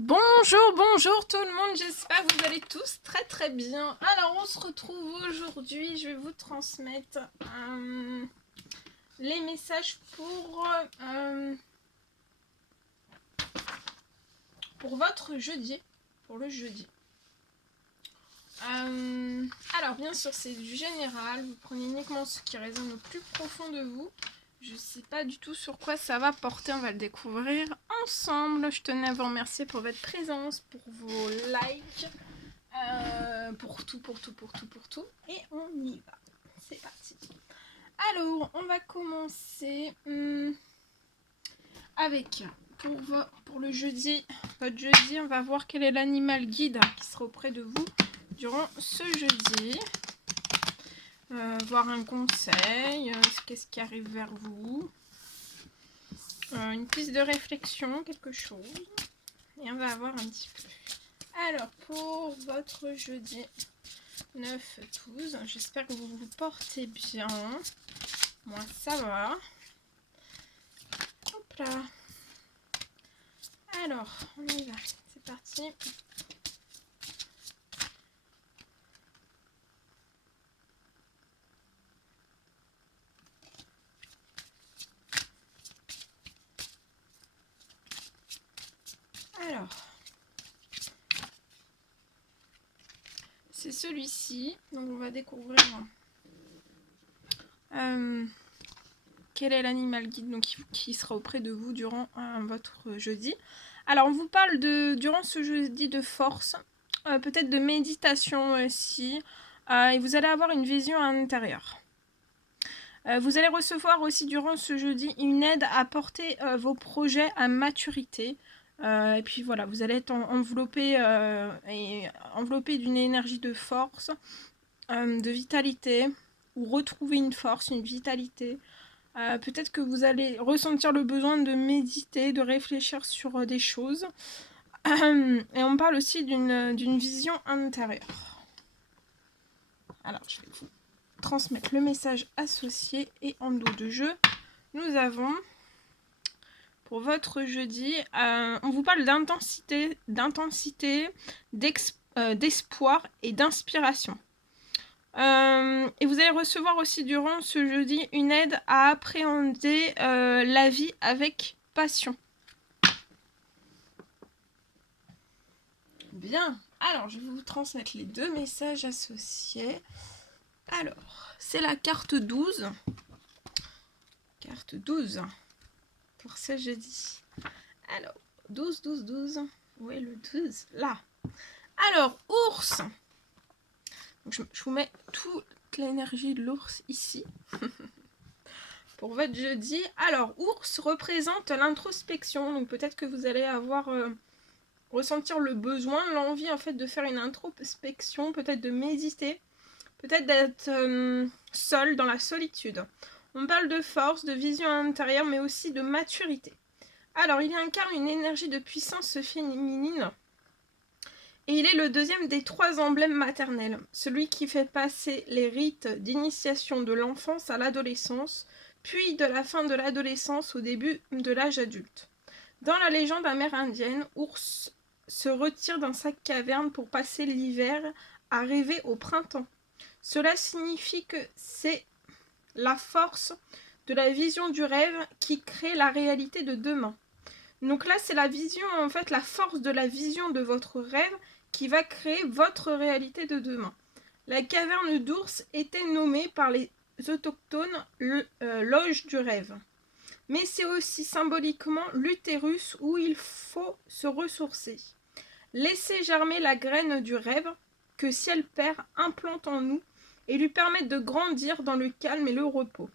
Bonjour, bonjour tout le monde, j'espère que vous allez tous très bien. Alors on se retrouve aujourd'hui, je vais vous transmettre les messages pour votre jeudi, pour le jeudi. Alors bien sûr c'est du général, vous prenez uniquement ce qui résonne au plus profond de vous. Je sais pas du tout sur quoi ça va porter, on va le découvrir ensemble. Je tenais à vous remercier pour votre présence, pour vos likes, pour tout. Et on y va. C'est parti. Alors, on va commencer avec, pour le jeudi, votre jeudi, on va voir quel est l'animal guide qui sera auprès de vous durant ce jeudi. Voir un conseil, qu'est-ce qui arrive vers vous. Une piste de réflexion, quelque chose. Et on va voir un petit peu. Alors, pour votre jeudi 9-12, j'espère que vous vous portez bien. Moi, ça va. Hop là. Alors, on y va. C'est parti. Alors, c'est celui-ci. Donc, on va découvrir quel est l'animal guide donc, qui sera auprès de vous durant votre jeudi. Alors, on vous parle durant ce jeudi de force, peut-être de méditation aussi, et vous allez avoir une vision intérieure. Vous allez recevoir aussi durant ce jeudi une aide à porter vos projets à maturité. Et puis voilà, vous allez être enveloppé d'une énergie de force, de vitalité, ou retrouver une force, une vitalité. Peut-être que vous allez ressentir le besoin de méditer, de réfléchir sur des choses. Et on parle aussi d'une vision intérieure. Alors, je vais vous transmettre le message associé et en dos de jeu, nous avons pour votre jeudi, on vous parle d'intensité, d'espoir et d'inspiration. Et vous allez recevoir aussi durant ce jeudi une aide à appréhender la vie avec passion. Bien, alors je vais vous transmettre les deux messages associés. Alors, c'est la carte 12. Carte 12 pour ce jeudi. Alors, 12. Où est le 12 ? Là. Alors, ours. Donc, je vous mets toute l'énergie de l'ours ici. Pour votre jeudi. Alors, ours représente l'introspection. Donc, peut-être que vous allez avoir... ressentir le besoin, l'envie en fait de faire une introspection, peut-être de méditer, peut-être d'être seul dans la solitude. On parle de force, de vision intérieure, mais aussi de maturité. Alors, il incarne une énergie de puissance féminine et il est le deuxième des 3 emblèmes maternels, celui qui fait passer les rites d'initiation de l'enfance à l'adolescence, puis de la fin de l'adolescence au début de l'âge adulte. Dans la légende amérindienne, Ours se retire dans sa caverne pour passer l'hiver à rêver au printemps. Cela signifie que c'est la force de la vision du rêve qui crée la réalité de demain. Donc là, c'est la vision, en fait, la force de la vision de votre rêve qui va créer votre réalité de demain. La caverne d'ours était nommée par les autochtones loge du rêve. Mais c'est aussi symboliquement l'utérus où il faut se ressourcer. Laissez germer la graine du rêve que Ciel Père implante en nous et lui permettre de grandir dans le calme et le repos.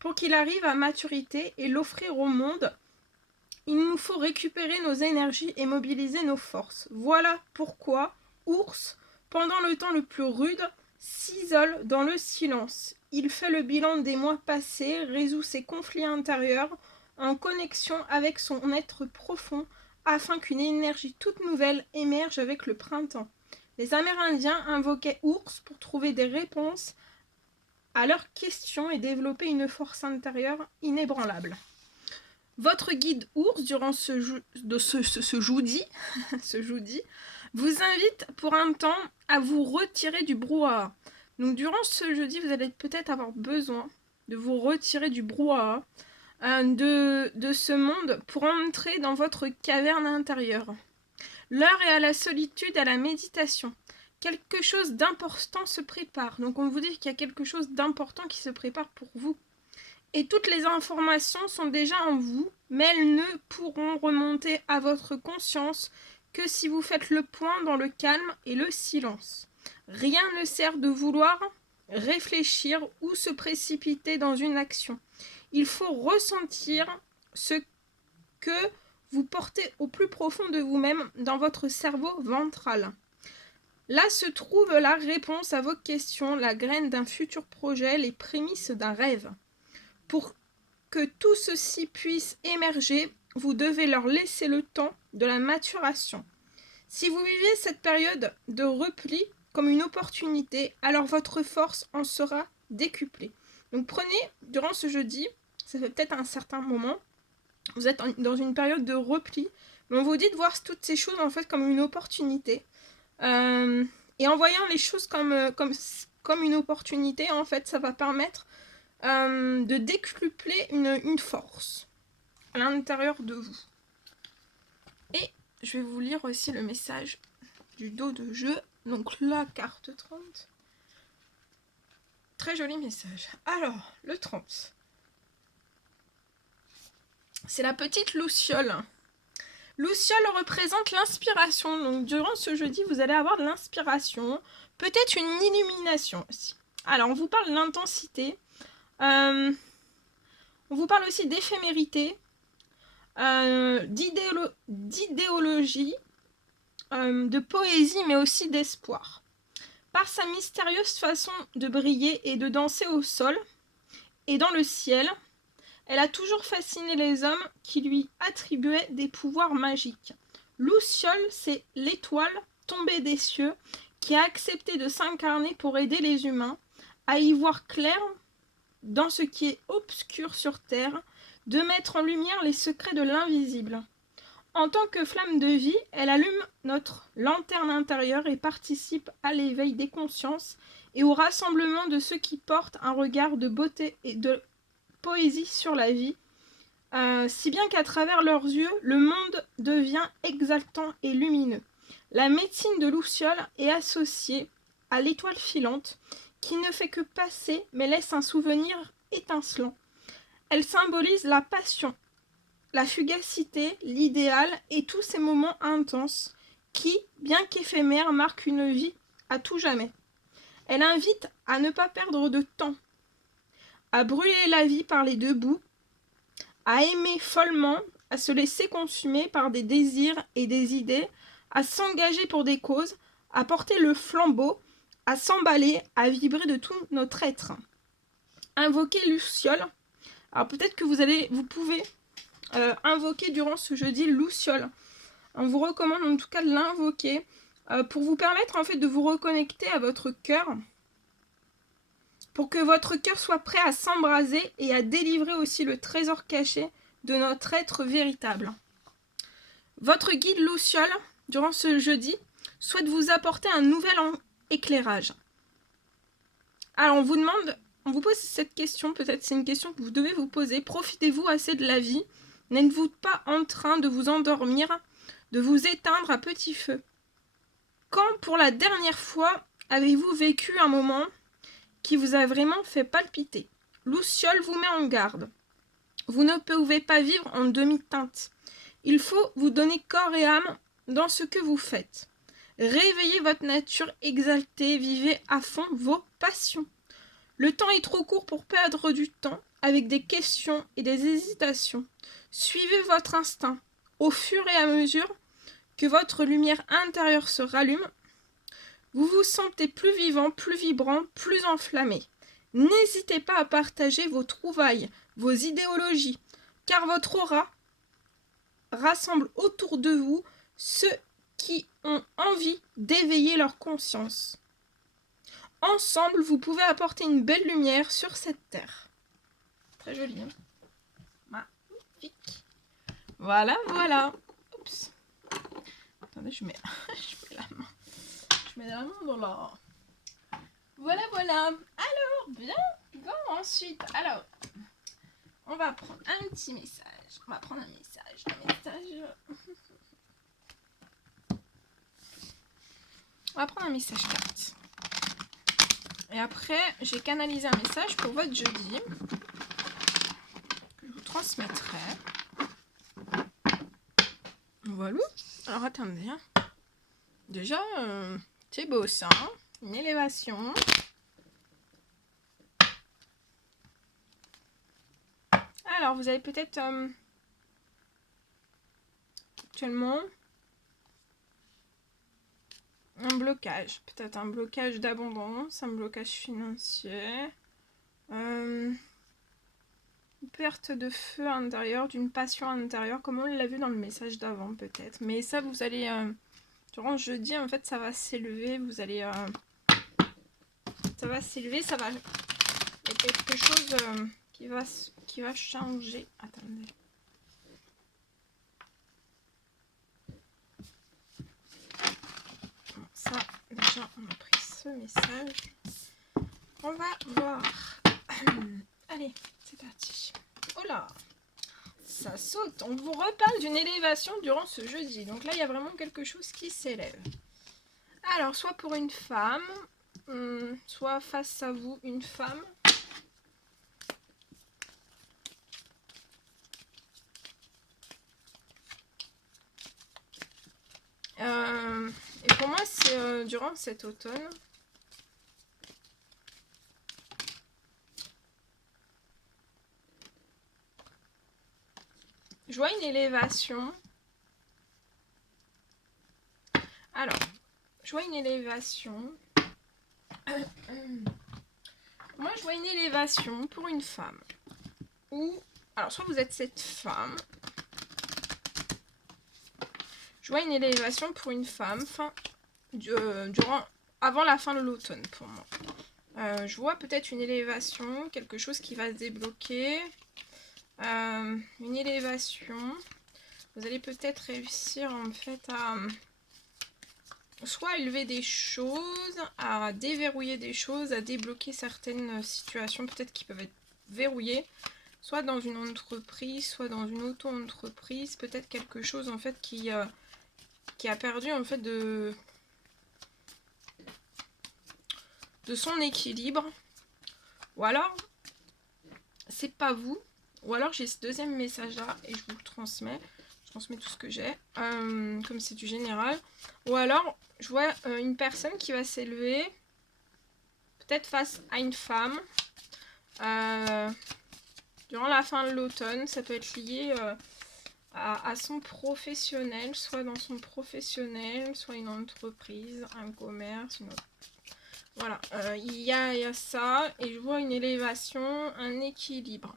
Pour qu'il arrive à maturité et l'offrir au monde, il nous faut récupérer nos énergies et mobiliser nos forces. Voilà pourquoi Ours, pendant le temps le plus rude, s'isole dans le silence. Il fait le bilan des mois passés, résout ses conflits intérieurs en connexion avec son être profond afin qu'une énergie toute nouvelle émerge avec le printemps. Les Amérindiens invoquaient Ours pour trouver des réponses à leurs questions et développer une force intérieure inébranlable. Votre guide ours, durant ce jeudi, ce jeudi, vous invite pour un temps à vous retirer du brouhaha. Donc durant ce jeudi, vous allez peut-être avoir besoin de vous retirer du brouhaha, de ce monde pour entrer dans votre caverne intérieure. L'heure est à la solitude, à la méditation. Quelque chose d'important se prépare. Donc on vous dit qu'il y a quelque chose d'important qui se prépare pour vous. Et toutes les informations sont déjà en vous, mais elles ne pourront remonter à votre conscience que si vous faites le point dans le calme et le silence. Rien ne sert de vouloir réfléchir ou se précipiter dans une action. Il faut ressentir ce que vous portez au plus profond de vous-même dans votre cerveau ventral. Là se trouve la réponse à vos questions, la graine d'un futur projet, les prémices d'un rêve. Pour que tout ceci puisse émerger, vous devez leur laisser le temps de la maturation. Si vous vivez cette période de repli comme une opportunité, alors votre force en sera décuplée. Donc prenez, durant ce jeudi, ça fait peut-être un certain moment, vous êtes dans une période de repli, mais on vous dit de voir toutes ces choses en fait comme une opportunité. Et en voyant les choses comme une opportunité, en fait, ça va permettre de décupler une force à l'intérieur de vous. Et je vais vous lire aussi le message du dos de jeu. Donc la carte 30. Très joli message. Alors, le 30. C'est la petite Luciole. Luciole représente l'inspiration. Donc durant ce jeudi, vous allez avoir de l'inspiration. Peut-être une illumination aussi. Alors, on vous parle d'intensité. On vous parle aussi d'éphémérité, d'idéologie, de poésie, mais aussi d'espoir. Par sa mystérieuse façon de briller et de danser au sol et dans le ciel, elle a toujours fasciné les hommes qui lui attribuaient des pouvoirs magiques. Luciole, c'est l'étoile tombée des cieux qui a accepté de s'incarner pour aider les humains à y voir clair dans ce qui est obscur sur terre, de mettre en lumière les secrets de l'invisible. En tant que flamme de vie, elle allume notre lanterne intérieure et participe à l'éveil des consciences et au rassemblement de ceux qui portent un regard de beauté et de poésie sur la vie, si bien qu'à travers leurs yeux, le monde devient exaltant et lumineux. La médecine de Luciole est associée à l'étoile filante, qui ne fait que passer, mais laisse un souvenir étincelant. Elle symbolise la passion, la fugacité, l'idéal et tous ces moments intenses qui, bien qu'éphémères, marquent une vie à tout jamais. Elle invite à ne pas perdre de temps, à brûler la vie par les deux bouts, à aimer follement, à se laisser consumer par des désirs et des idées, à s'engager pour des causes, à porter le flambeau, à s'emballer, à vibrer de tout notre être. Invoquer Luciole. Alors peut-être que vous pouvez invoquer durant ce jeudi Luciole. On vous recommande en tout cas de l'invoquer pour vous permettre en fait de vous reconnecter à votre cœur, pour que votre cœur soit prêt à s'embraser et à délivrer aussi le trésor caché de notre être véritable. Votre guide Luciole, durant ce jeudi, souhaite vous apporter un nouvel éclairage. Alors on vous pose cette question, peut-être c'est une question que vous devez vous poser. Profitez-vous assez de la vie? N'êtes-vous pas en train de vous endormir, de vous éteindre à petit feu? Quand pour la dernière fois avez-vous vécu un moment qui vous a vraiment fait palpiter? Luciole vous met en garde. Vous ne pouvez pas vivre en demi-teinte. Il faut vous donner corps et âme dans ce que vous faites. Réveillez votre nature exaltée, vivez à fond vos passions. Le temps est trop court pour perdre du temps avec des questions et des hésitations. Suivez votre instinct. Au fur et à mesure que votre lumière intérieure se rallume, vous vous sentez plus vivant, plus vibrant, plus enflammé. N'hésitez pas à partager vos trouvailles, vos idéologies, car votre aura rassemble autour de vous ceux qui ont envie d'éveiller leur conscience. Ensemble, vous pouvez apporter une belle lumière sur cette terre. Très joli, hein? Magnifique. Voilà, voilà. Oups. Attendez, je mets la main. Je mets la main dans la... Voilà, voilà. Alors, bien. Bon, ensuite, alors, on va prendre un petit message. On va prendre un message. On va prendre un message carte. Et après, j'ai canalisé un message pour votre jeudi. Que je vous transmettrai. Voilà. Alors, attendez. Hein. Déjà, c'est beau ça. Hein. Une élévation. Alors, vous avez peut-être actuellement un blocage. Peut-être un blocage d'abondance, un blocage financier. Une perte de feu intérieur, d'une passion intérieure, comme on l'a vu dans le message d'avant peut-être. Mais ça, vous allez... durant jeudi, en fait, ça va s'élever. Vous allez... ça va s'élever, ça va... Il y a quelque chose qui va changer. Attendez. Bon, ça, déjà, on a pris ce message. On va voir. Allez, c'est parti. Oh là, ça saute. On vous reparle d'une élévation durant ce jeudi. Donc là, il y a vraiment quelque chose qui s'élève. Alors, soit pour une femme, soit face à vous, une femme. Et pour moi, c'est durant cet automne. Je vois une élévation. Alors, je vois une élévation. Moi, je vois une élévation pour une femme. Ou, alors, soit vous êtes cette femme. Je vois une élévation pour une femme avant la fin de l'automne pour moi. Je vois peut-être une élévation, quelque chose qui va se débloquer. Une élévation. Vous allez peut-être réussir en fait à soit élever des choses, à déverrouiller des choses, à débloquer certaines situations peut-être qui peuvent être verrouillées, soit dans une entreprise, soit dans une auto-entreprise, peut-être quelque chose en fait qui a perdu en fait de son équilibre, ou alors c'est pas vous, ou alors j'ai ce deuxième message là et je vous le transmets. Je transmets tout ce que j'ai, comme c'est du général. Ou alors, je vois une personne qui va s'élever, peut-être face à une femme, durant la fin de l'automne. Ça peut être lié à son professionnel, soit dans son professionnel, soit une entreprise, un commerce, une autre. Voilà, il y a ça, et je vois une élévation, un équilibre.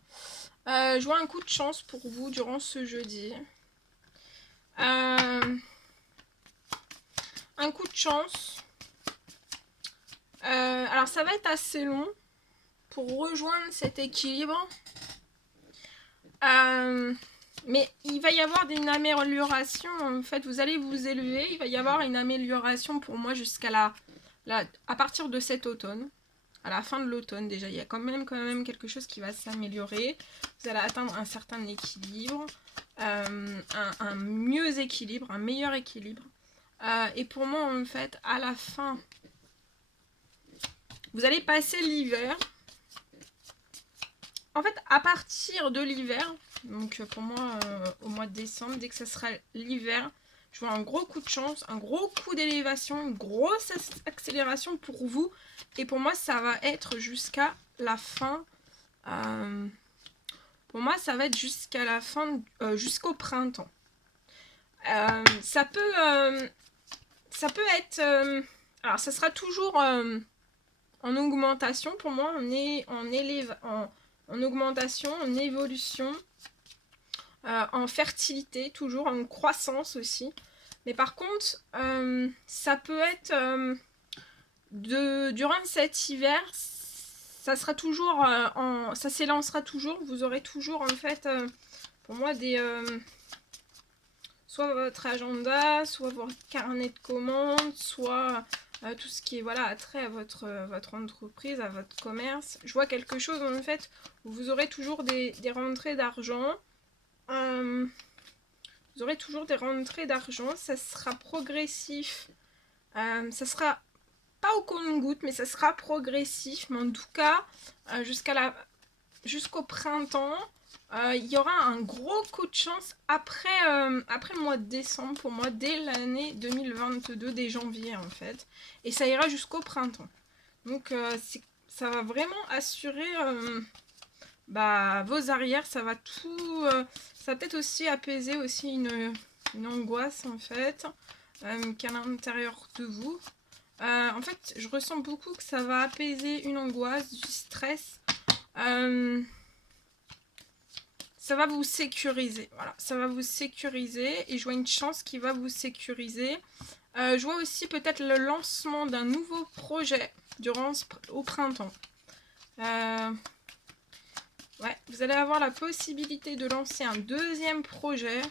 Je vois un coup de chance pour vous durant ce jeudi. Un coup de chance. Alors ça va être assez long pour rejoindre cet équilibre. Mais il va y avoir une amélioration. En fait, vous allez vous élever. Il va y avoir une amélioration pour moi jusqu'à à partir de cet automne. À la fin de l'automne déjà, il y a quand même quelque chose qui va s'améliorer. Vous allez atteindre un certain équilibre. Un mieux équilibre, un meilleur équilibre. Et pour moi, en fait, à la fin, vous allez passer l'hiver. En fait, à partir de l'hiver, donc pour moi, au mois de décembre, dès que ce sera l'hiver, je vois un gros coup de chance, un gros coup d'élévation, une grosse accélération pour vous. Et pour moi, ça va être jusqu'à la fin. Pour moi, ça va être jusqu'à la fin, jusqu'au printemps. Ça peut être... alors, ça sera toujours en augmentation pour moi. On est en augmentation, en évolution, en fertilité, toujours en croissance aussi. Mais par contre, ça peut être durant cet hiver, ça sera toujours ça s'élancera toujours. Vous aurez toujours en fait, pour moi, des soit votre agenda, soit votre carnet de commandes, soit tout ce qui est voilà, attrait à votre entreprise, à votre commerce. Je vois quelque chose en fait où vous aurez toujours des rentrées d'argent. Vous aurez toujours des rentrées d'argent, ça sera progressif. Ça sera pas au compte-gouttes, mais ça sera progressif. Mais en tout cas, jusqu'au printemps, il y aura un gros coup de chance après le mois de décembre, pour moi, dès l'année 2022, dès janvier en fait. Et ça ira jusqu'au printemps. Donc ça va vraiment assurer vos arrières, ça va tout... ça va peut-être aussi apaiser aussi une angoisse en fait, qu'à l'intérieur de vous. En fait, je ressens beaucoup que ça va apaiser une angoisse, du stress. Ça va vous sécuriser. Voilà, ça va vous sécuriser. Et je vois une chance qui va vous sécuriser. Je vois aussi peut-être le lancement d'un nouveau projet au printemps. Ouais, vous allez avoir la possibilité de lancer un deuxième projet.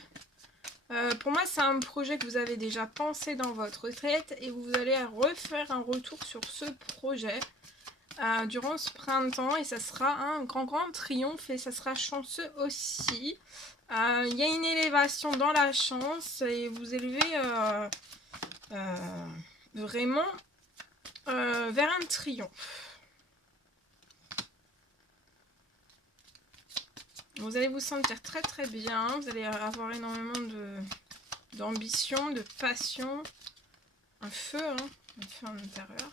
Pour moi, c'est un projet que vous avez déjà pensé dans votre tête et vous allez refaire un retour sur ce projet durant ce printemps et ça sera un grand triomphe et ça sera chanceux aussi. Il y a une élévation dans la chance et vous élevez vraiment vers un triomphe. Vous allez vous sentir très bien, vous allez avoir énormément d'ambition, de passion, un feu à l'intérieur.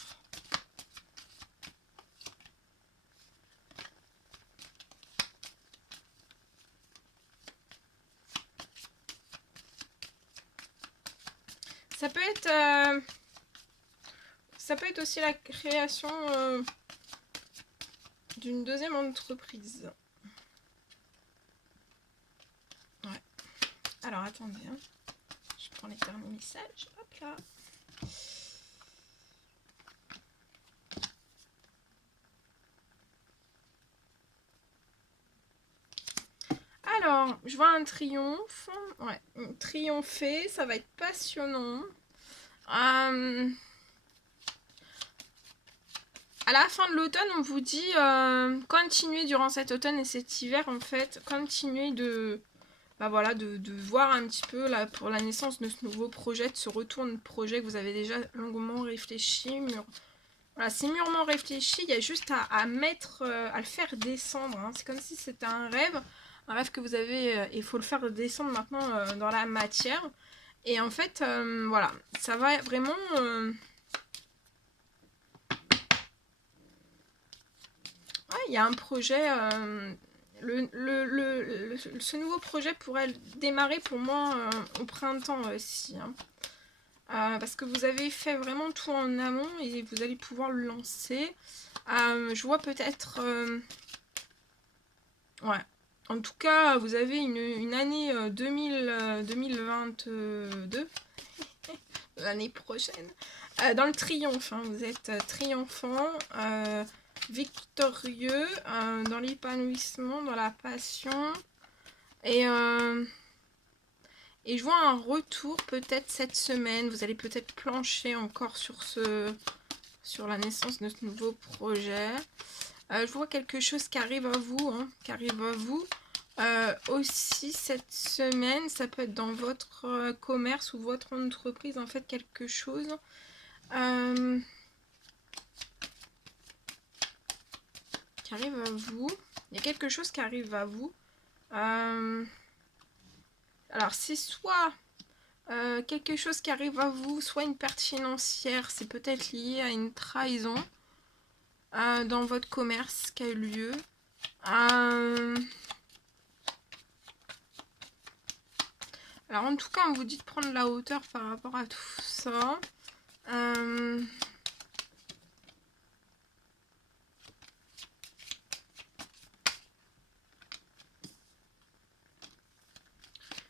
Ça peut être aussi la création d'une deuxième entreprise. Ouais. Alors attendez, hein. Je prends les derniers messages. Hop là. Alors, je vois un triomphe. Ouais, triompher, ça va être passionnant. À la fin de l'automne, on vous dit continuez durant cet automne et cet hiver, en fait, continuez de voir un petit peu là pour la naissance de ce nouveau projet, de ce retour de projet que vous avez déjà longuement réfléchi. Voilà, c'est mûrement réfléchi, il y a juste à mettre, à le faire descendre. Hein. C'est comme si c'était un rêve que vous avez, il faut le faire descendre maintenant dans la matière. Et en fait, voilà, ça va vraiment... il y a un projet... ce nouveau projet pourrait démarrer pour moi au printemps aussi. Hein. Parce que vous avez fait vraiment tout en amont et vous allez pouvoir le lancer. Je vois peut-être... ouais. En tout cas, vous avez une année 2022, l'année prochaine, dans le triomphe. Hein. Vous êtes triomphant, victorieux, dans l'épanouissement, dans la passion. Et je vois un retour peut-être cette semaine. Vous allez peut-être plancher encore sur la naissance de ce nouveau projet. Je vois quelque chose qui arrive à vous. Hein, qui arrive à vous. Aussi cette semaine, ça peut être dans votre commerce ou votre entreprise, en fait, quelque chose. Qui arrive à vous. Il y a quelque chose qui arrive à vous. Alors, c'est soit quelque chose qui arrive à vous, soit une perte financière, c'est peut-être lié à une trahison dans votre commerce qui a eu lieu. Alors en tout cas, on vous dit de prendre la hauteur par rapport à tout ça.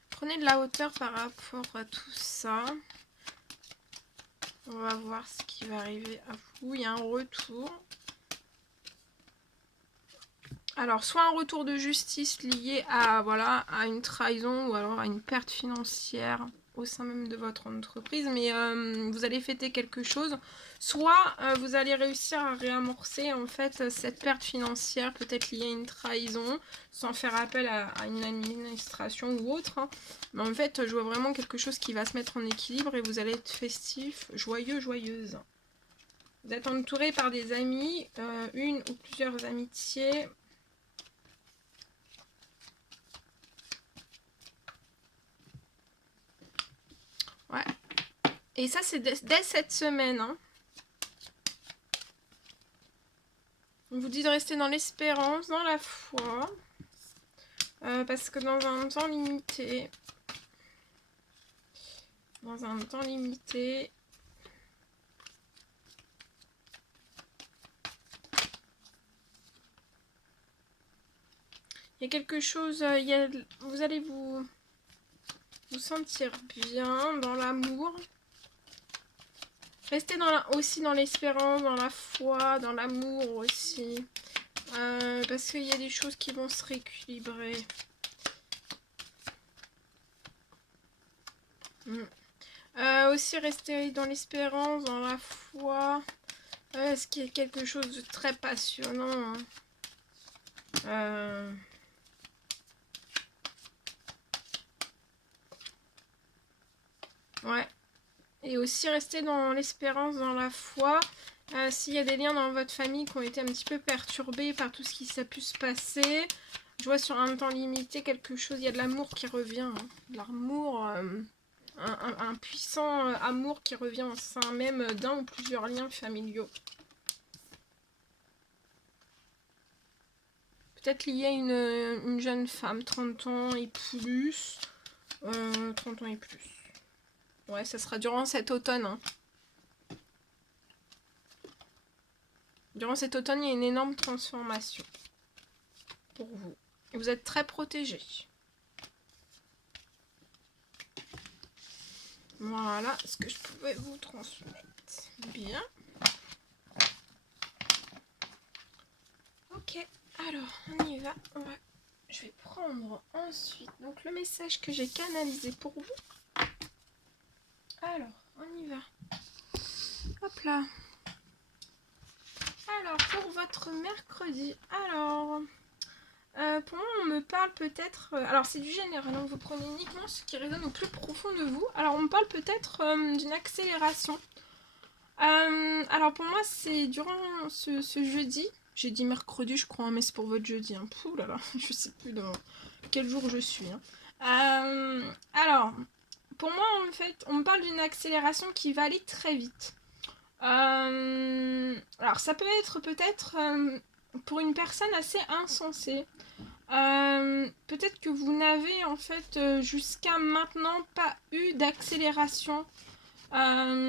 Prenez de la hauteur par rapport à tout ça. On va voir ce qui va arriver à vous. Il y a un retour. Alors, soit un retour de justice lié à, voilà, à une trahison ou alors à une perte financière au sein même de votre entreprise, mais vous allez fêter quelque chose, soit vous allez réussir à réamorcer en fait cette perte financière, peut-être liée à une trahison, sans faire appel à une administration ou autre, hein. Mais en fait, je vois vraiment quelque chose qui va se mettre en équilibre et vous allez être festif, joyeux, joyeuse. Vous êtes entouré par des amis, une ou plusieurs amitiés. Ouais. Et ça, c'est dès cette semaine, hein. On vous dit de rester dans l'espérance, dans la foi. Parce que dans un temps limité... il y a quelque chose... vous allez vous sentir bien dans l'amour. Restez aussi dans l'espérance, dans la foi, dans l'amour aussi. Parce qu'il y a des choses qui vont se rééquilibrer. Aussi rester dans l'espérance, dans la foi. Ce qui est quelque chose de très passionnant. Hein. Ouais. Et aussi rester dans l'espérance, dans la foi. S'il y a des liens dans votre famille qui ont été un petit peu perturbés par tout ce qui s'est pu se passer, je vois sur un temps limité quelque chose, il y a de l'amour qui revient. Hein. De l'amour, un puissant amour qui revient au sein même d'un ou plusieurs liens familiaux. Peut-être lié à une jeune femme, 30 ans et plus. 30 ans et plus. Ouais, ça sera durant cet automne. Hein. Durant cet automne, il y a une énorme transformation pour vous. Et vous êtes très protégés. Voilà ce que je pouvais vous transmettre. Bien. Ok, alors on y va. Je vais prendre ensuite donc le message que j'ai canalisé pour vous. Alors, on y va. Hop là. Alors, pour votre mercredi, alors, pour moi, on me parle peut-être... alors, c'est du général, donc vous prenez uniquement ce qui résonne au plus profond de vous. Alors, on me parle peut-être d'une accélération. Alors, pour moi, c'est durant ce jeudi. J'ai dit mercredi, je crois, mais c'est pour votre jeudi. Hein. Pouh là là, je sais plus dans quel jour je suis. Hein. Alors, pour moi, en fait, on me parle d'une accélération qui va aller très vite. Alors ça peut être peut-être pour une personne assez insensée. Peut-être que vous n'avez en fait jusqu'à maintenant pas eu d'accélération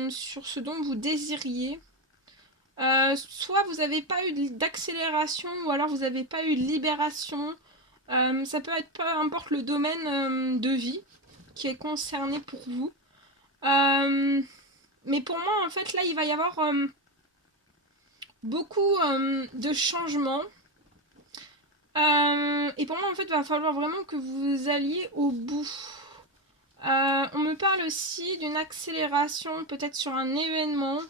sur ce dont vous désiriez. Soit vous n'avez pas eu d'accélération ou alors vous n'avez pas eu de libération. Ça peut être peu importe le domaine de vie qui est concerné pour vous. Mais pour moi, en fait, là, il va y avoir beaucoup de changements. Et pour moi, en fait, il va falloir vraiment que vous alliez au bout. On me parle aussi d'une accélération, peut-être sur un événement.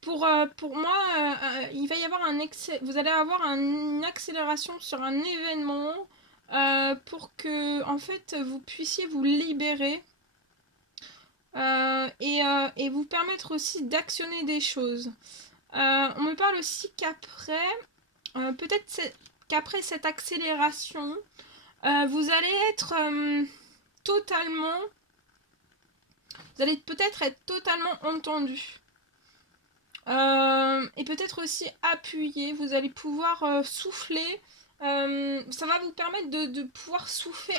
Pour moi, il va y avoir vous allez avoir une accélération sur un événement pour que, en fait, vous puissiez vous libérer et vous permettre aussi d'actionner des choses. On me parle aussi qu'après, peut-être qu'après cette accélération, vous allez être totalement, vous allez peut-être être totalement entendu. Et peut-être aussi appuyé, vous allez pouvoir souffler. Ça va vous permettre de pouvoir souffler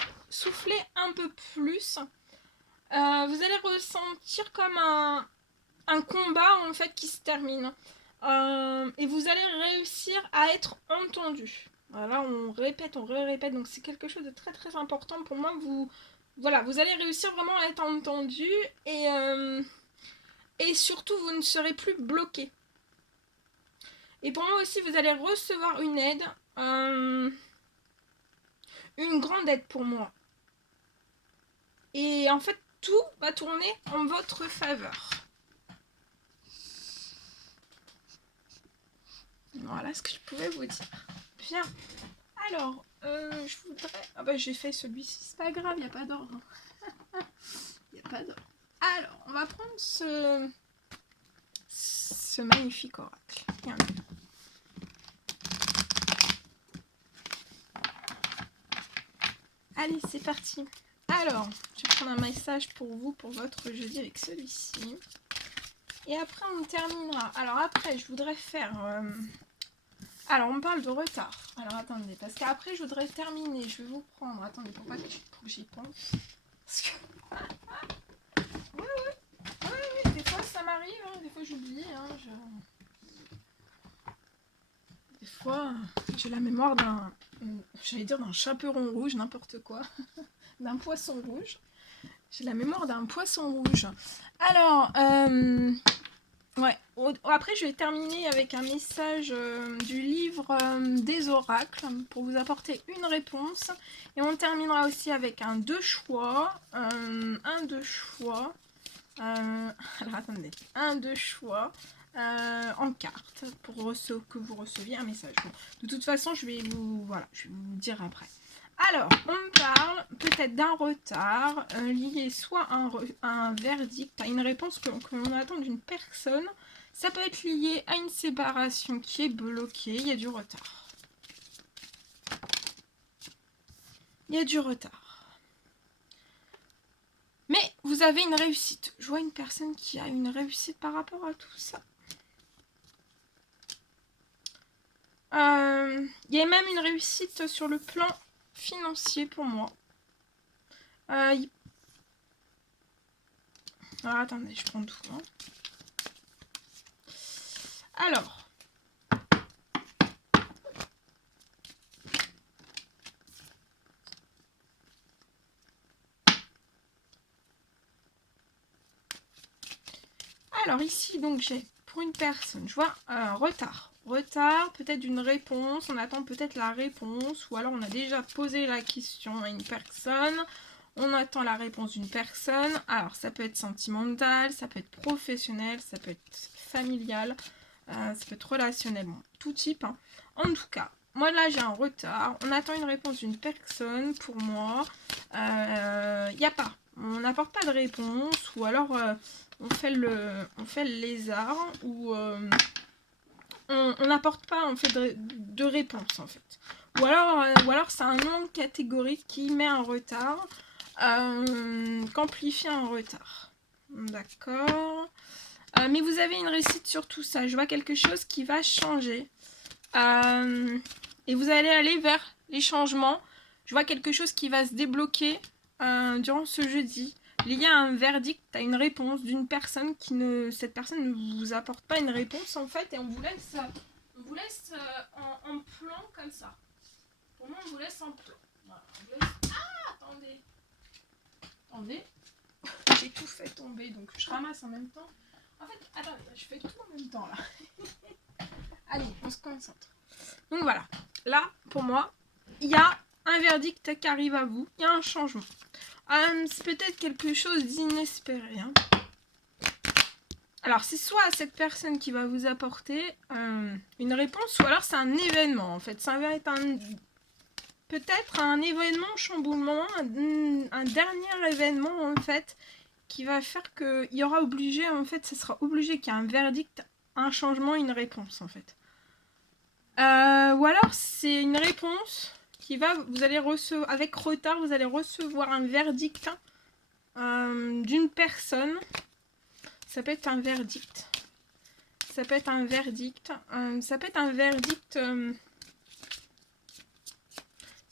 un peu plus. Vous allez ressentir comme un combat en fait qui se termine. Et vous allez réussir à être entendu. Voilà, on répète, on répète, donc c'est quelque chose de très très important pour moi. Voilà, vous allez réussir vraiment à être entendu et surtout vous ne serez plus bloqué. Et pour moi aussi, vous allez recevoir une aide. Une grande aide pour moi. Et en fait, tout va tourner en votre faveur. Voilà ce que je pouvais vous dire. Bien. Alors, je voudrais... Ah bah j'ai fait celui-ci, c'est pas grave, il n'y a pas d'ordre. Il n'y a pas d'ordre. Alors, on va prendre ce magnifique oracle. Regardez. Allez, c'est parti. Alors, je vais prendre un message pour vous, pour votre jeudi avec celui-ci. Et après, on terminera. Alors après, je voudrais faire... Alors, on parle de retard. Alors, attendez, parce qu'après, je voudrais terminer. Je vais vous prendre... Attendez, pour que j'y pense. Parce que... oui, des fois, ça m'arrive. Hein, des fois, j'oublie. Hein, Des fois, j'ai la mémoire d'un... J'allais dire d'un chaperon rouge, n'importe quoi. D'un poisson rouge. J'ai la mémoire d'un poisson rouge. Alors, ouais. Après, je vais terminer avec un message du livre des oracles pour vous apporter une réponse. Et on terminera aussi avec un deux choix. Un deux choix. Alors, attendez. Un deux choix en carte pour que vous receviez un message. Bon, de toute façon, je vais vous dire après. Alors, on parle peut-être d'un retard lié soit à un verdict, à une réponse que l'on attend d'une personne. Ça peut être lié à une séparation qui est bloquée. Il y a du retard. Il y a du retard. Mais vous avez une réussite. Je vois une personne qui a une réussite par rapport à tout ça. Il y a même une réussite sur le plan financier pour moi. Alors attendez, je prends tout. Hein. Alors ici, donc j'ai pour une personne, je vois un retard. Retard, peut-être d'une réponse, on attend peut-être la réponse, ou alors on a déjà posé la question à une personne, on attend la réponse d'une personne. Alors ça peut être sentimental, ça peut être professionnel, ça peut être familial, ça peut être relationnel, bon, tout type. Hein. En tout cas, moi là j'ai un retard, on attend une réponse d'une personne, pour moi, il n'y a pas, on n'apporte pas de réponse, ou alors on fait le lézard, ou on n'apporte pas en fait de réponse en fait. Ou alors c'est un nom catégorique qui met un retard, qu'amplifie un retard. D'accord. Mais vous avez une réussite sur tout ça. Je vois quelque chose qui va changer. Et vous allez aller vers les changements. Je vois quelque chose qui va se débloquer durant ce jeudi. Il y a un verdict, à une réponse d'une personne cette personne ne vous apporte pas une réponse en fait, et on vous laisse en plan comme ça. Pour moi, on vous laisse en plan. Voilà, attendez. J'ai tout fait tomber, donc je ramasse en même temps. En fait, attendez, je fais tout en même temps là. Allez, on se concentre. Donc voilà, là, pour moi, il y a un verdict qui arrive à vous, il y a un changement. C'est peut-être quelque chose d'inespéré. Hein. Alors, c'est soit cette personne qui va vous apporter une réponse, ou alors c'est un événement, en fait. Ça va être peut-être un événement chamboulement, un dernier événement, en fait, qui va faire qu'il y aura obligé, en fait, ça sera obligé qu'il y ait un verdict, un changement, une réponse, en fait. Ou alors, c'est une réponse... vous allez recevoir, avec retard, vous allez recevoir un verdict d'une personne. Ça peut être un verdict. Ça peut être un verdict. Ça peut être un verdict. Ça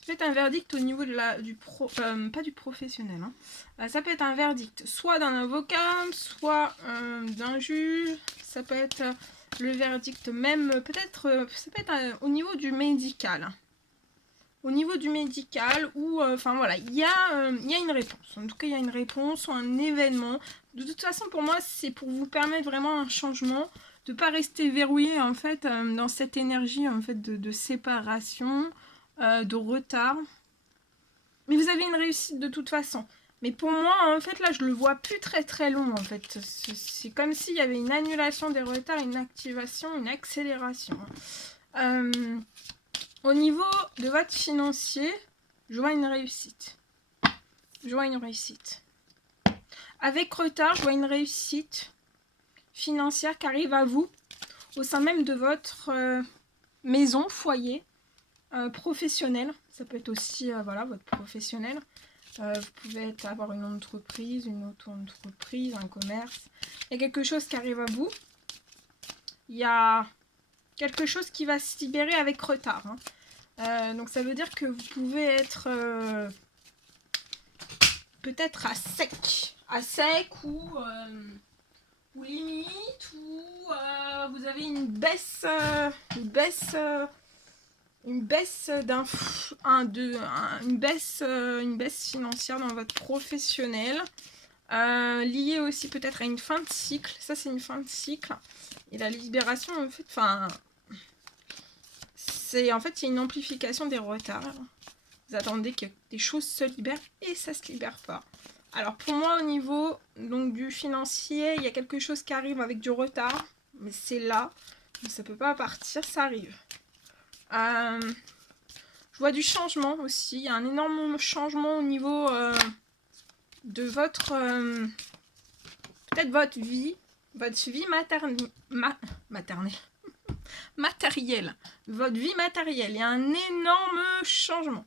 peut être un verdict au niveau de pas du professionnel. Hein. Ça peut être un verdict soit d'un avocat, soit d'un juge. Ça peut être le verdict même, peut-être, ça peut être au niveau du médical. Au niveau du médical, ou enfin voilà, il y a une réponse. En tout cas, il y a une réponse ou un événement. De toute façon, pour moi, c'est pour vous permettre vraiment un changement. de pas rester verrouillé en fait dans cette énergie en fait de séparation, de retard. Mais vous avez une réussite de toute façon. Mais pour moi, en fait, là, je le vois plus très long, en fait. C'est comme s'il y avait une annulation des retards, une activation, une accélération. Au niveau de votre financier, je vois une réussite. Je vois une réussite. Avec retard, je vois une réussite financière qui arrive à vous, au sein même de votre maison, foyer, professionnel. Ça peut être aussi, voilà, votre professionnel. Vous pouvez avoir une entreprise, une auto-entreprise, un commerce. Il y a quelque chose qui arrive à vous. Il y a quelque chose qui va se libérer avec retard. Donc ça veut dire que vous pouvez être peut-être à sec ou limite, ou vous avez une baisse financière dans votre professionnel, liée aussi peut-être à une fin de cycle. Ça, c'est une fin de cycle. Et la libération, en fait, c'est une amplification des retards. Vous attendez que des choses se libèrent et ça se libère pas. Alors pour moi, au niveau donc du financier, il y a quelque chose qui arrive avec du retard, mais c'est là, donc ça peut pas partir, ça arrive. Je vois du changement aussi. Il y a un énorme changement au niveau de votre peut-être votre vie matérielle. Votre vie matérielle. Il y a un énorme changement.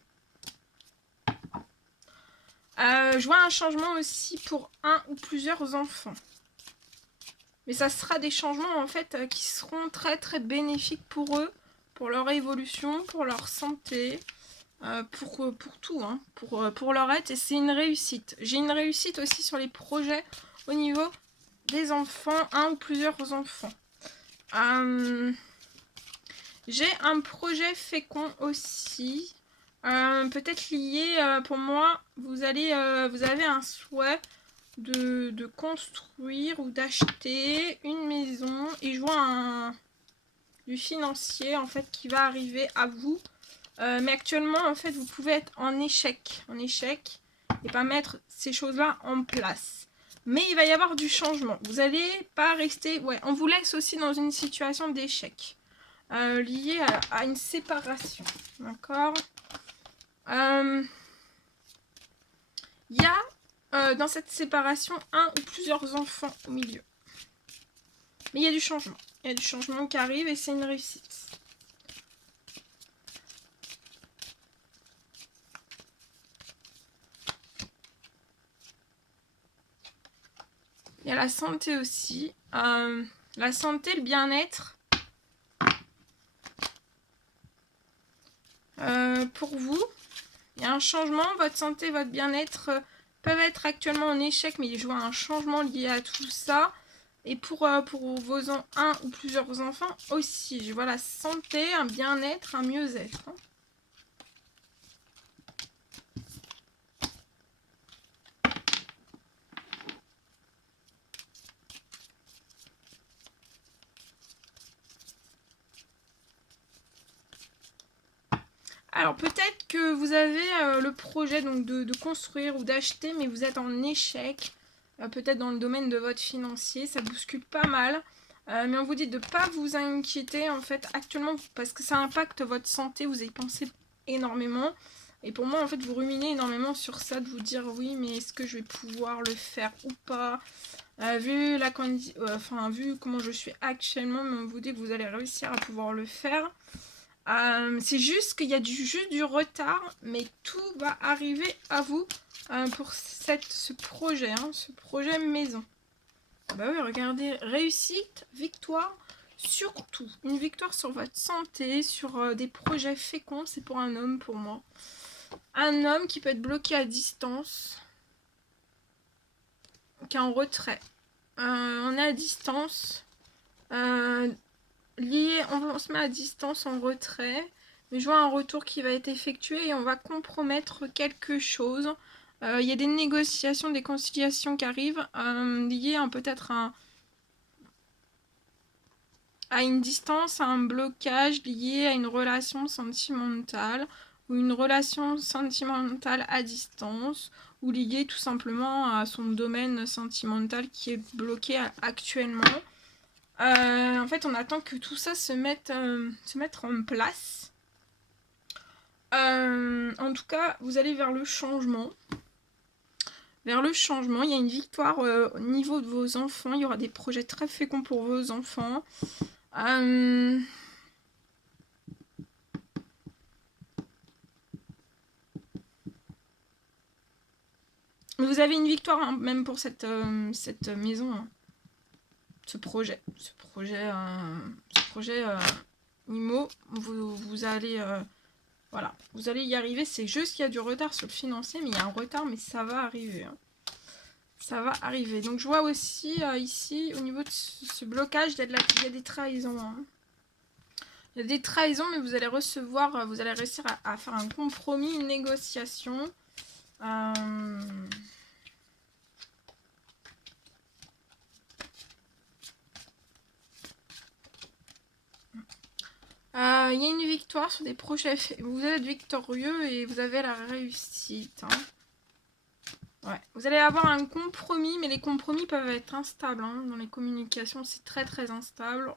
Je vois un changement aussi pour un ou plusieurs enfants. Mais ça sera des changements en fait qui seront très bénéfiques pour eux, pour leur évolution, pour leur santé, pour tout, hein, pour leur être. Et c'est une réussite. J'ai une réussite aussi sur les projets au niveau des enfants, un ou plusieurs enfants. J'ai un projet fécond aussi. Peut-être lié, pour moi, vous avez un souhait de construire ou d'acheter une maison, et je vois du financier en fait qui va arriver à vous, mais actuellement en fait vous pouvez être en échec et pas mettre ces choses là en place, mais il va y avoir du changement. Vous n'allez pas rester, on vous laisse aussi dans une situation d'échec liée à une séparation, d'accord. Il y a dans cette séparation un ou plusieurs enfants au milieu. Mais il y a du changement. Il y a du changement qui arrive et c'est une réussite. Il y a la santé aussi. La santé, le bien-être. Pour vous, il y a un changement. Votre santé, votre bien-être peuvent être actuellement en échec, mais je vois un changement lié à tout ça. Et pour vos un ou plusieurs enfants aussi, je vois la santé, un bien-être, un mieux-être. Alors peut-être que vous avez le projet donc de construire ou d'acheter, mais vous êtes en échec. Peut-être dans le domaine de votre financier, ça bouscule pas mal. Mais on vous dit de ne pas vous inquiéter en fait actuellement, parce que ça impacte votre santé, vous y pensez énormément. Et pour moi en fait vous ruminez énormément sur ça, de vous dire oui mais est-ce que je vais pouvoir le faire ou pas, vu comment je suis actuellement, mais on vous dit que vous allez réussir à pouvoir le faire. C'est juste qu'il y a juste du retard, mais tout va arriver à vous pour ce projet, ce projet maison. Bah oui, regardez, réussite, victoire, surtout une victoire sur votre santé, sur des projets féconds. C'est pour un homme, pour moi. Un homme qui peut être bloqué à distance, qui est en retrait. On est à distance. On se met à distance en retrait, mais je vois un retour qui va être effectué et on va compromettre quelque chose. Il y a des négociations, des conciliations qui arrivent, liées à peut-être à une distance, à un blocage lié à une relation sentimentale ou une relation sentimentale à distance ou lié tout simplement à son domaine sentimental qui est bloqué actuellement. En fait, on attend que tout ça se mette en place. En tout cas, vous allez vers le changement. Vers le changement, il y a une victoire au niveau de vos enfants. Il y aura des projets très féconds pour vos enfants. Vous avez une victoire hein, même pour cette maison. Hein. Ce projet IMO, vous allez voilà, vous allez y arriver. C'est juste qu'il y a du retard sur le financier, mais il y a un retard, mais ça va arriver. Hein. Ça va arriver. Donc je vois aussi ici, au niveau de ce blocage, il y a des trahisons. Hein. Il y a des trahisons, mais vous allez recevoir, vous allez réussir à faire un compromis, une négociation. Il y a une victoire sur des projets. Vous allez être victorieux et vous avez la réussite. Hein. Ouais. Vous allez avoir un compromis, mais les compromis peuvent être instables. Hein. Dans les communications, c'est très très instable.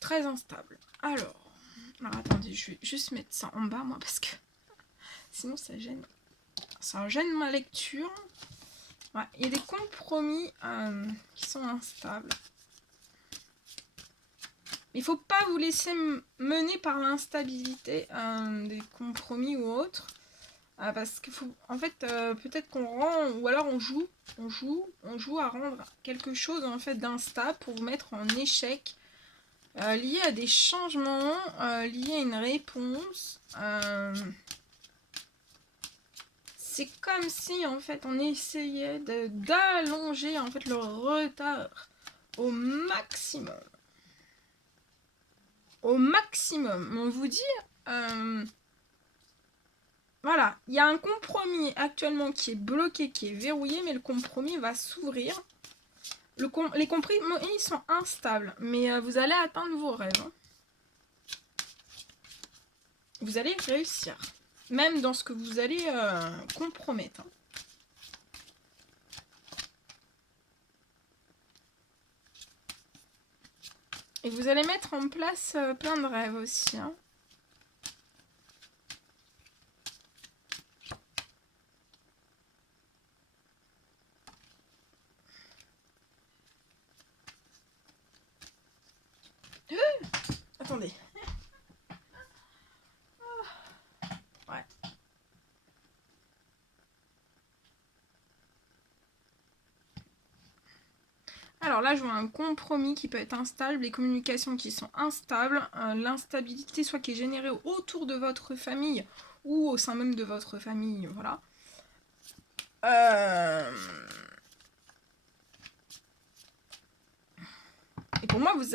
Très instable. Alors, attendez, je vais juste mettre ça en bas, moi, parce que sinon ça gêne. Ça gêne ma lecture. Ouais. Il y a des compromis qui sont instables. Il ne faut pas vous laisser mener par l'instabilité des compromis ou autres. Parce qu'il faut, en fait, peut-être qu'on rend, ou alors on joue à rendre quelque chose en fait d'instable pour vous mettre en échec, lié à des changements, lié à une réponse. C'est comme si en fait on essayait d'allonger en fait le retard au maximum. Au maximum. On vous dit, voilà, il y a un compromis actuellement qui est bloqué, qui est verrouillé, mais le compromis va s'ouvrir. Les compromis, ils sont instables, mais vous allez atteindre vos rêves. Hein. Vous allez réussir, même dans ce que vous allez compromettre. Hein. Et vous allez mettre en place plein de rêves aussi. Hein. Attendez. Ouais. Alors là, je vois un compromis qui peut être instable, les communications qui sont instables, l'instabilité soit qui est générée autour de votre famille ou au sein même de votre famille, voilà. Et pour moi, vous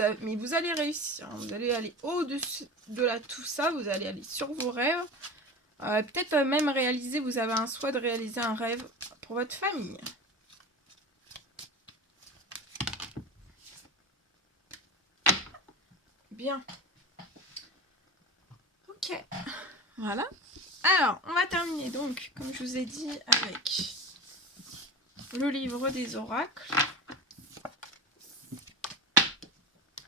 allez réussir, hein. Vous allez aller au-dessus de tout ça, vous allez aller sur vos rêves. Peut-être même réaliser, vous avez un souhait de réaliser un rêve pour votre famille. Bien. Ok. Voilà. Alors, on va terminer donc, comme je vous ai dit, avec le livre des oracles.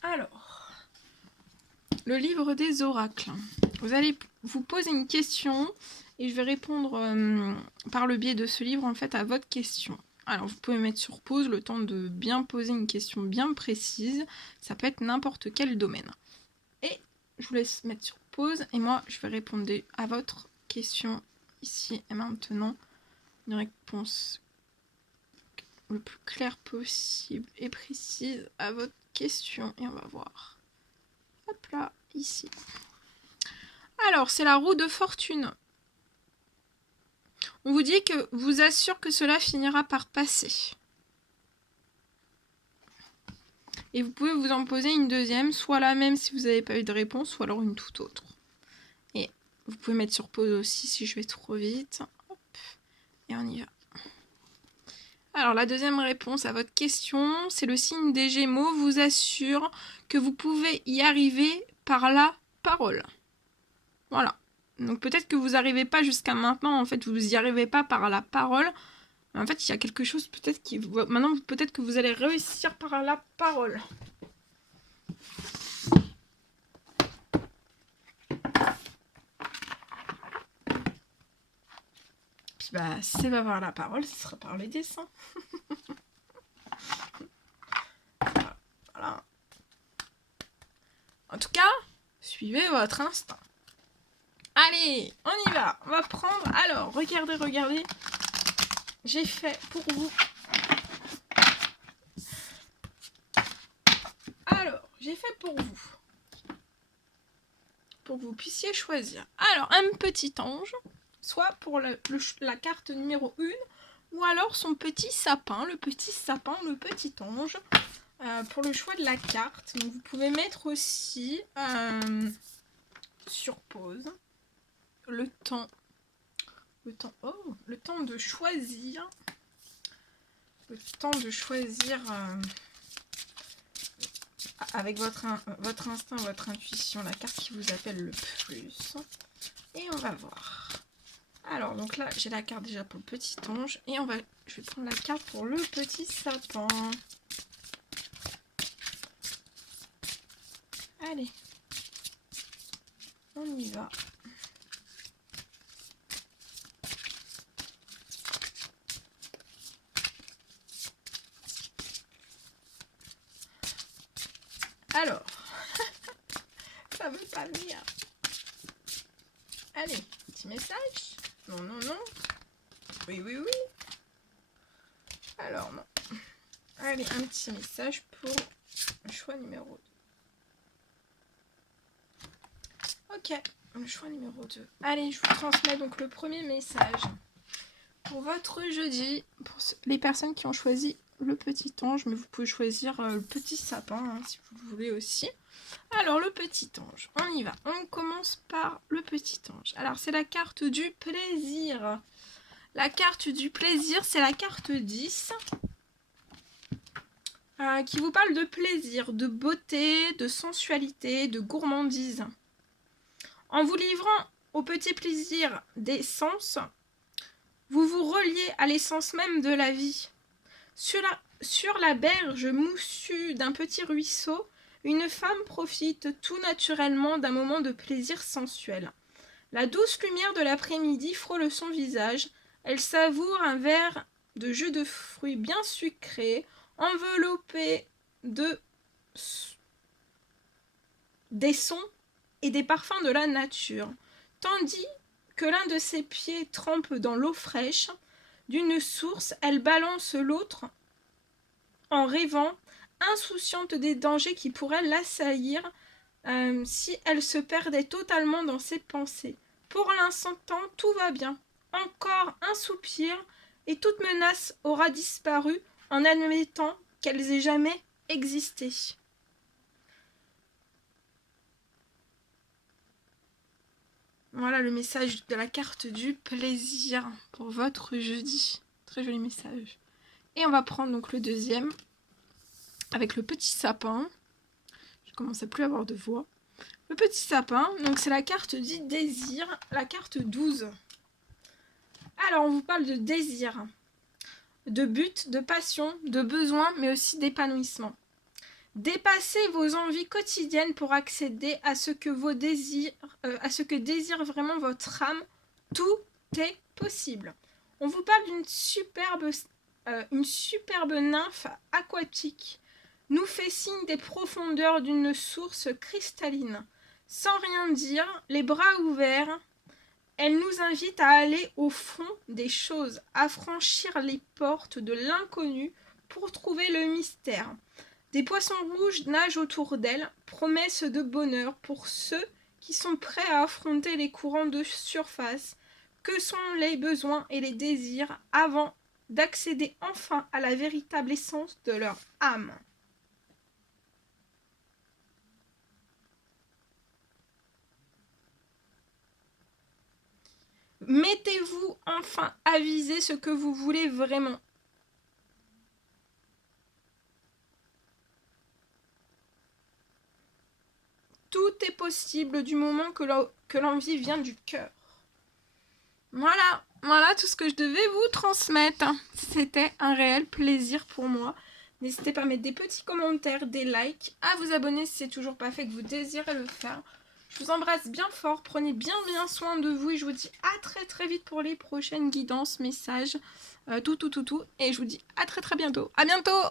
Alors, le livre des oracles. Vous allez vous poser une question et je vais répondre par le biais de ce livre en fait à votre question. Alors, vous pouvez mettre sur pause le temps de bien poser une question bien précise. Ça peut être n'importe quel domaine. Et je vous laisse mettre sur pause et moi, je vais répondre à votre question ici et maintenant. Une réponse le plus claire possible et précise à votre question. Et on va voir. Hop là, ici. Alors, c'est la roue de fortune. On vous dit que vous assure que cela finira par passer. Et vous pouvez vous en poser une deuxième, soit la même si vous n'avez pas eu de réponse, soit alors une toute autre. Et vous pouvez mettre sur pause aussi si je vais trop vite. Hop, et on y va. Alors, la deuxième réponse à votre question, c'est le signe des Gémeaux vous assure que vous pouvez y arriver par la parole. Voilà. Donc peut-être que vous n'arrivez pas jusqu'à maintenant, en fait, vous n'y arrivez pas par la parole. Mais en fait, il y a quelque chose peut-être qui... Maintenant, peut-être que vous allez réussir par la parole. Puis bah, si c'est pas par la parole, ce sera par les dessins. Voilà. En tout cas, suivez votre instinct. Allez, on y va. On va prendre... Alors, regardez. J'ai fait pour vous... Alors, j'ai fait pour vous. Pour que vous puissiez choisir. Alors, un petit ange, soit pour la carte numéro 1, ou alors son petit sapin, le petit ange. Pour le choix de la carte, donc vous pouvez mettre aussi sur pause le temps de choisir avec votre instinct, votre intuition, la carte qui vous appelle le plus. Et on va voir. Alors, donc là, j'ai la carte déjà pour le petit ange. Et je vais prendre la carte pour le petit sapin. Allez. On y va. Alors, ça veut pas venir. Allez, petit message. Non. Oui. Alors, non. Allez, un petit message pour le choix numéro 2. Ok, le choix numéro 2. Allez, je vous transmets donc le premier message. Pour votre jeudi, pour les personnes qui ont choisi le petit ange, mais vous pouvez choisir le petit sapin hein, si vous le voulez aussi. Alors, le petit ange, on y va. On commence par le petit ange. Alors, c'est la carte du plaisir. La carte du plaisir, c'est la carte 10. Qui vous parle de plaisir, de beauté, de sensualité, de gourmandise. En vous livrant au petit plaisir des sens, vous vous reliez à l'essence même de la vie. Sur la berge moussue d'un petit ruisseau, une femme profite tout naturellement d'un moment de plaisir sensuel. La douce lumière de l'après-midi frôle son visage. Elle savoure un verre de jus de fruits bien sucré, enveloppé des sons et des parfums de la nature, tandis que l'un de ses pieds trempe dans l'eau fraîche d'une source, elle balance l'autre en rêvant, insouciante des dangers qui pourraient l'assaillir si elle se perdait totalement dans ses pensées. Pour l'instant, tout va bien. Encore un soupir et toute menace aura disparu en admettant qu'elles aient jamais existé. Voilà le message de la carte du plaisir pour votre jeudi. Très joli message. Et on va prendre donc le deuxième avec le petit sapin. Je commence à plus avoir de voix. Le petit sapin, donc c'est la carte du désir, la carte 12. Alors on vous parle de désir, de but, de passion, de besoin, mais aussi d'épanouissement. Dépassez vos envies quotidiennes pour accéder à ce que désire vraiment votre âme. Tout est possible. On vous parle d'une superbe nymphe aquatique. Nous fait signe des profondeurs d'une source cristalline. Sans rien dire, les bras ouverts, elle nous invite à aller au fond des choses, à franchir les portes de l'inconnu pour trouver le mystère. Des poissons rouges nagent autour d'elle, promesse de bonheur pour ceux qui sont prêts à affronter les courants de surface. Que sont les besoins et les désirs avant d'accéder enfin à la véritable essence de leur âme? Mettez-vous enfin à viser ce que vous voulez vraiment. possible du moment que l'envie vient du cœur. Voilà tout ce que je devais vous transmettre. C'était un réel plaisir pour moi. N'hésitez pas à mettre des petits commentaires, des likes, à vous abonner si c'est toujours pas fait, que vous désirez le faire. Je vous embrasse bien fort, prenez bien soin de vous et je vous dis à très vite pour les prochaines guidances, messages, tout. Et je vous dis à très bientôt. À bientôt!